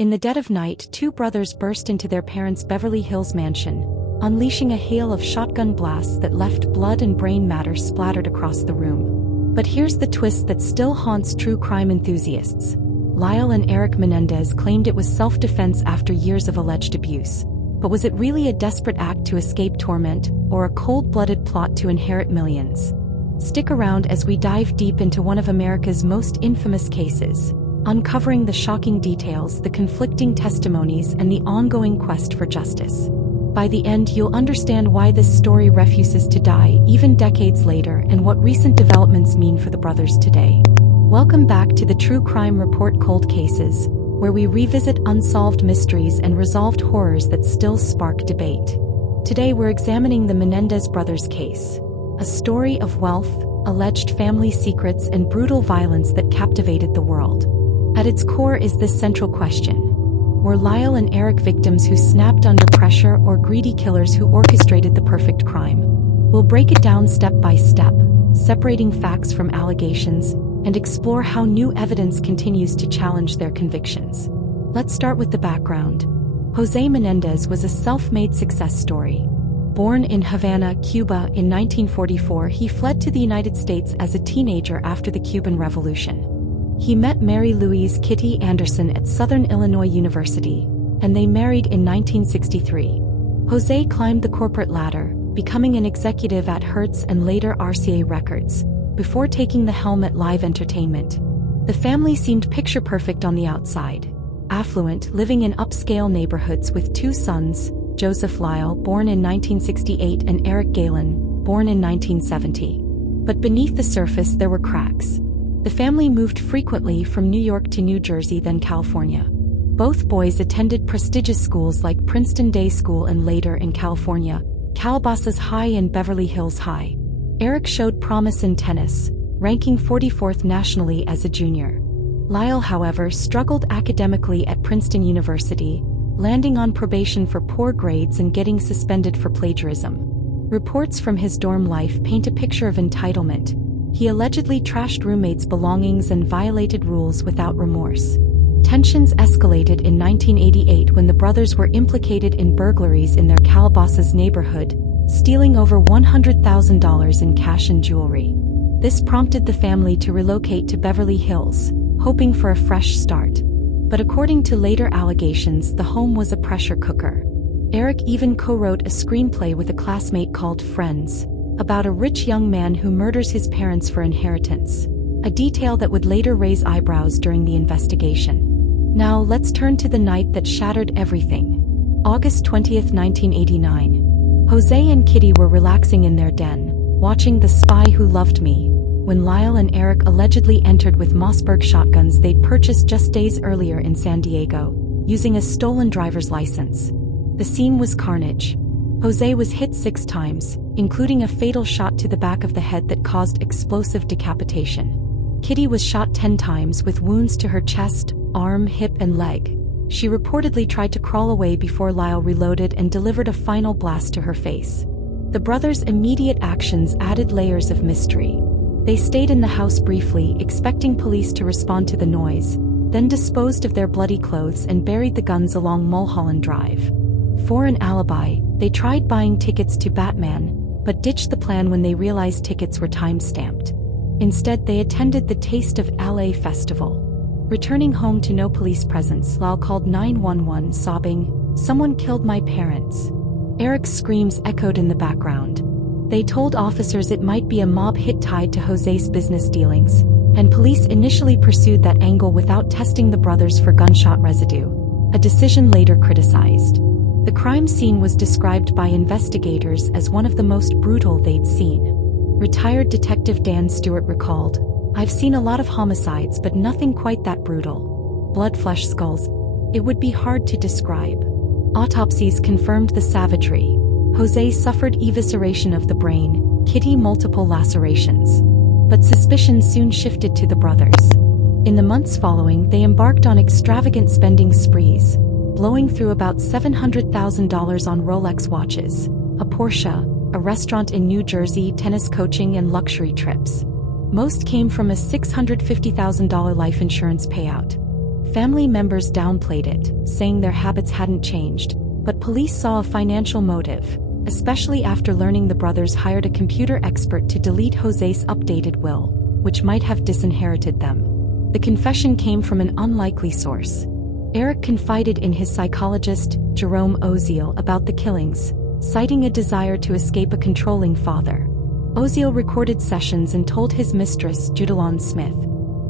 In the dead of night, two brothers burst into their parents' Beverly Hills mansion, unleashing a hail of shotgun blasts that left blood and brain matter splattered across the room. But here's the twist that still haunts true crime enthusiasts. Lyle and Erik Menendez claimed it was self-defense after years of alleged abuse. But was it really a desperate act to escape torment, or a cold-blooded plot to inherit millions? Stick around as we dive deep into one of America's most infamous cases, uncovering the shocking details, the conflicting testimonies, and the ongoing quest for justice. By the end, you'll understand why this story refuses to die even decades later and what recent developments mean for the brothers today. Welcome back to the True Crime Report Cold Cases, where we revisit unsolved mysteries and resolved horrors that still spark debate. Today we're examining the Menendez brothers' case, a story of wealth, alleged family secrets, and brutal violence that captivated the world. At its core is this central question: were Lyle and Erik victims who snapped under pressure, or greedy killers who orchestrated the perfect crime? We'll break it down step by step, separating facts from allegations, and explore how new evidence continues to challenge their convictions. Let's start with the background. José Menendez was a self-made success story. Born in Havana, Cuba in 1944, he fled to the United States as a teenager after the Cuban Revolution. He met Mary Louise Kitty Anderson at Southern Illinois University, and they married in 1963. José climbed the corporate ladder, becoming an executive at Hertz and later RCA Records, before taking the helm at Live Entertainment. The family seemed picture-perfect on the outside. Affluent, living in upscale neighborhoods with two sons, Joseph Lyle, born in 1968, and Erik Galen, born in 1970. But beneath the surface there were cracks. The family moved frequently from New York to New Jersey, then California. Both boys attended prestigious schools like Princeton Day School and later, in California, Calabasas High and Beverly Hills High. Erik showed promise in tennis, ranking 44th nationally as a junior. Lyle, however, struggled academically at Princeton University, landing on probation for poor grades and getting suspended for plagiarism. Reports from his dorm life paint a picture of entitlement. He allegedly trashed roommates' belongings and violated rules without remorse. Tensions escalated in 1988 when the brothers were implicated in burglaries in their Calabasas neighborhood, stealing over $100,000 in cash and jewelry. This prompted the family to relocate to Beverly Hills, hoping for a fresh start. But according to later allegations, the home was a pressure cooker. Erik even co-wrote a screenplay with a classmate called Friends, about a rich young man who murders his parents for inheritance, a detail that would later raise eyebrows during the investigation. Now let's turn to the night that shattered everything. August 20th, 1989. José and Kitty were relaxing in their den, watching The Spy Who Loved Me, when Lyle and Erik allegedly entered with Mossberg shotguns they'd purchased just days earlier in San Diego, using a stolen driver's license. The scene was carnage. José was hit 6 times, including a fatal shot to the back of the head that caused explosive decapitation. Kitty was shot 10 times with wounds to her chest, arm, hip, and leg. She reportedly tried to crawl away before Lyle reloaded and delivered a final blast to her face. The brothers' immediate actions added layers of mystery. They stayed in the house briefly, expecting police to respond to the noise, then disposed of their bloody clothes and buried the guns along Mulholland Drive. For an alibi, they tried buying tickets to Batman, but ditched the plan when they realized tickets were time-stamped. Instead, they attended the Taste of LA festival. Returning home to no police presence, Lyle called 911, sobbing, "Someone killed my parents." Erik's screams echoed in the background. They told officers it might be a mob hit tied to José's business dealings, and police initially pursued that angle without testing the brothers for gunshot residue, a decision later criticized. The crime scene was described by investigators as one of the most brutal they'd seen. Retired Detective Dan Stewart recalled, "I've seen a lot of homicides, but nothing quite that brutal. Blood, flesh, skulls. It would be hard to describe." Autopsies confirmed the savagery. José suffered evisceration of the brain, Kitty multiple lacerations. But suspicion soon shifted to the brothers. In the months following, they embarked on extravagant spending sprees, blowing through about $700,000 on Rolex watches, a Porsche, a restaurant in New Jersey, tennis coaching, and luxury trips. Most came from a $650,000 life insurance payout. Family members downplayed it, saying their habits hadn't changed, but police saw a financial motive, especially after learning the brothers hired a computer expert to delete Jose's updated will, which might have disinherited them. The confession came from an unlikely source. Erik confided in his psychologist, Jerome Oziel, about the killings, citing a desire to escape a controlling father. Oziel recorded sessions and told his mistress, Judalon Smith.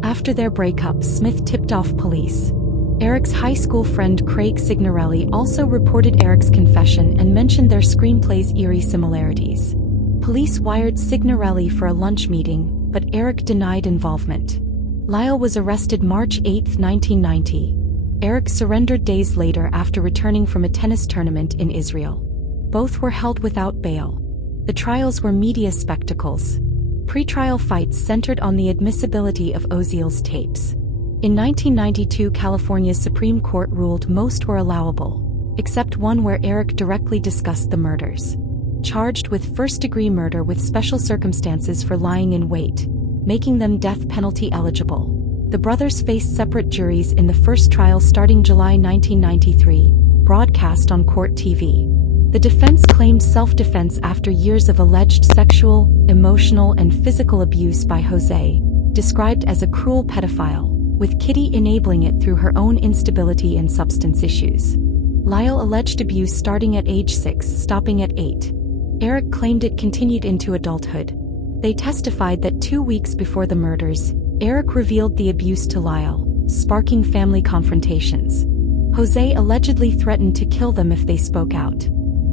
After their breakup, Smith tipped off police. Erik's high school friend Craig Signorelli also reported Erik's confession and mentioned their screenplay's eerie similarities. Police wired Signorelli for a lunch meeting, but Erik denied involvement. Lyle was arrested March 8, 1990. Erik surrendered days later after returning from a tennis tournament in Israel. Both were held without bail. The trials were media spectacles. Pre-trial fights centered on the admissibility of Oziel's tapes. In 1992, California's Supreme Court ruled most were allowable, except one where Erik directly discussed the murders. Charged with first-degree murder with special circumstances for lying in wait, making them death penalty eligible. The brothers faced separate juries in the first trial starting July 1993, broadcast on Court TV. The defense claimed self-defense after years of alleged sexual, emotional, and physical abuse by Jose, described as a cruel pedophile, with Kitty enabling it through her own instability and substance issues. Lyle alleged abuse starting at age 6, stopping at 8. Erik claimed it continued into adulthood. They testified that 2 weeks before the murders, Erik revealed the abuse to Lyle, sparking family confrontations. Jose allegedly threatened to kill them if they spoke out.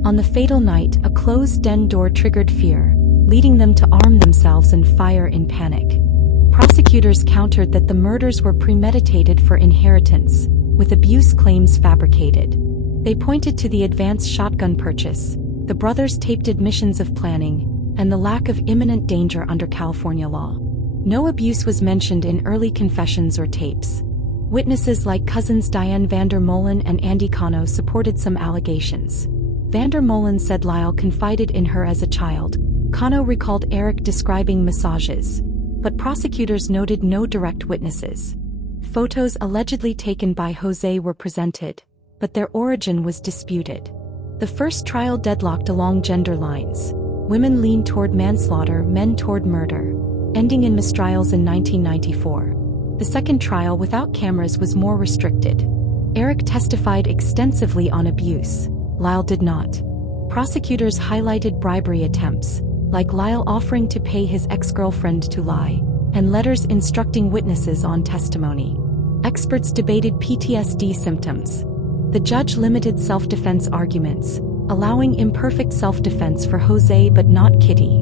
On the fatal night, a closed den door triggered fear, leading them to arm themselves and fire in panic. Prosecutors countered that the murders were premeditated for inheritance, with abuse claims fabricated. They pointed to the advanced shotgun purchase, the brothers' taped admissions of planning, and the lack of imminent danger under California law. No abuse was mentioned in early confessions or tapes. Witnesses like cousins Diane Vandermolen and Andy Cano supported some allegations. Vandermolen said Lyle confided in her as a child. Cano recalled Erik describing massages, but prosecutors noted no direct witnesses. Photos allegedly taken by Jose were presented, but their origin was disputed. The first trial deadlocked along gender lines. Women leaned toward manslaughter, men toward murder, ending in mistrials in 1994. The second trial without cameras was more restricted. Erik testified extensively on abuse. Lyle did not. Prosecutors highlighted bribery attempts, like Lyle offering to pay his ex-girlfriend to lie, and letters instructing witnesses on testimony. Experts debated PTSD symptoms. The judge limited self-defense arguments, allowing imperfect self-defense for Jose but not Kitty.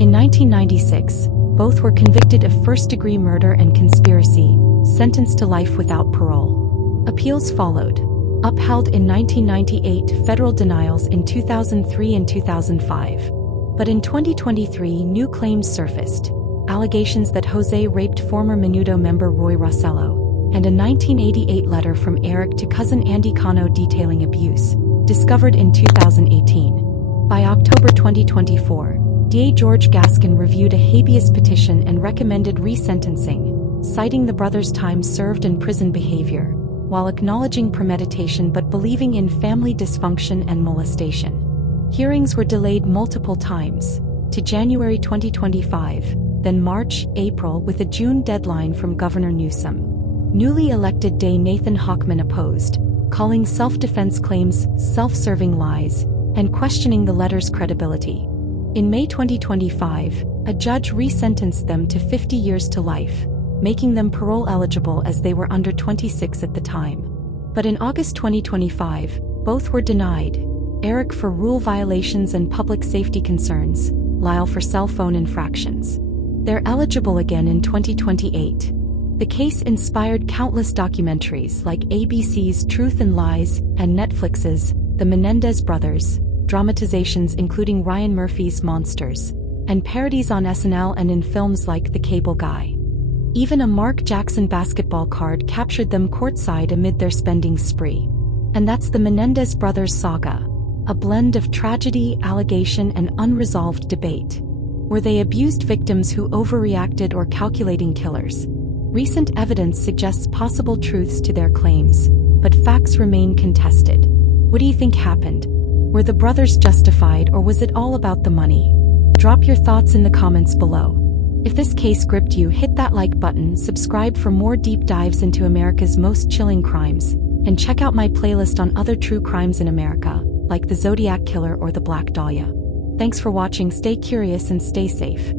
In 1996, both were convicted of first-degree murder and conspiracy, sentenced to life without parole. Appeals followed. Upheld in 1998, federal denials in 2003 and 2005. But in 2023, new claims surfaced. Allegations that Jose raped former Menudo member Roy Rossello, and a 1988 letter from Erik to cousin Andy Cano detailing abuse, discovered in 2018. By October 2024, DA George Gaskin reviewed a habeas petition and recommended resentencing, citing the brothers' time served and prison behavior, while acknowledging premeditation but believing in family dysfunction and molestation. Hearings were delayed multiple times, to January 2025, then March, April, with a June deadline from Governor Newsom. Newly elected DA Nathan Hochman opposed, calling self-defense claims self-serving lies, and questioning the letter's credibility. In May 2025, a judge resentenced them to 50 years to life, making them parole-eligible as they were under 26 at the time. But in August 2025, both were denied, Erik for rule violations and public safety concerns, Lyle for cell phone infractions. They're eligible again in 2028. The case inspired countless documentaries like ABC's Truth and Lies and Netflix's The Menendez Brothers, dramatizations including Ryan Murphy's Monsters, and parodies on SNL and in films like The Cable Guy. Even a Mark Jackson basketball card captured them courtside amid their spending spree. And that's the Menendez Brothers saga, a blend of tragedy, allegation, and unresolved debate. Were they abused victims who overreacted or calculating killers? Recent evidence suggests possible truths to their claims, but facts remain contested. What do you think happened? Were the brothers justified, or was it all about the money? Drop your thoughts in the comments below. If this case gripped you, hit that like button, subscribe for more deep dives into America's most chilling crimes, and check out my playlist on other true crimes in America, like the Zodiac Killer or the Black Dahlia. Thanks for watching, stay curious and stay safe.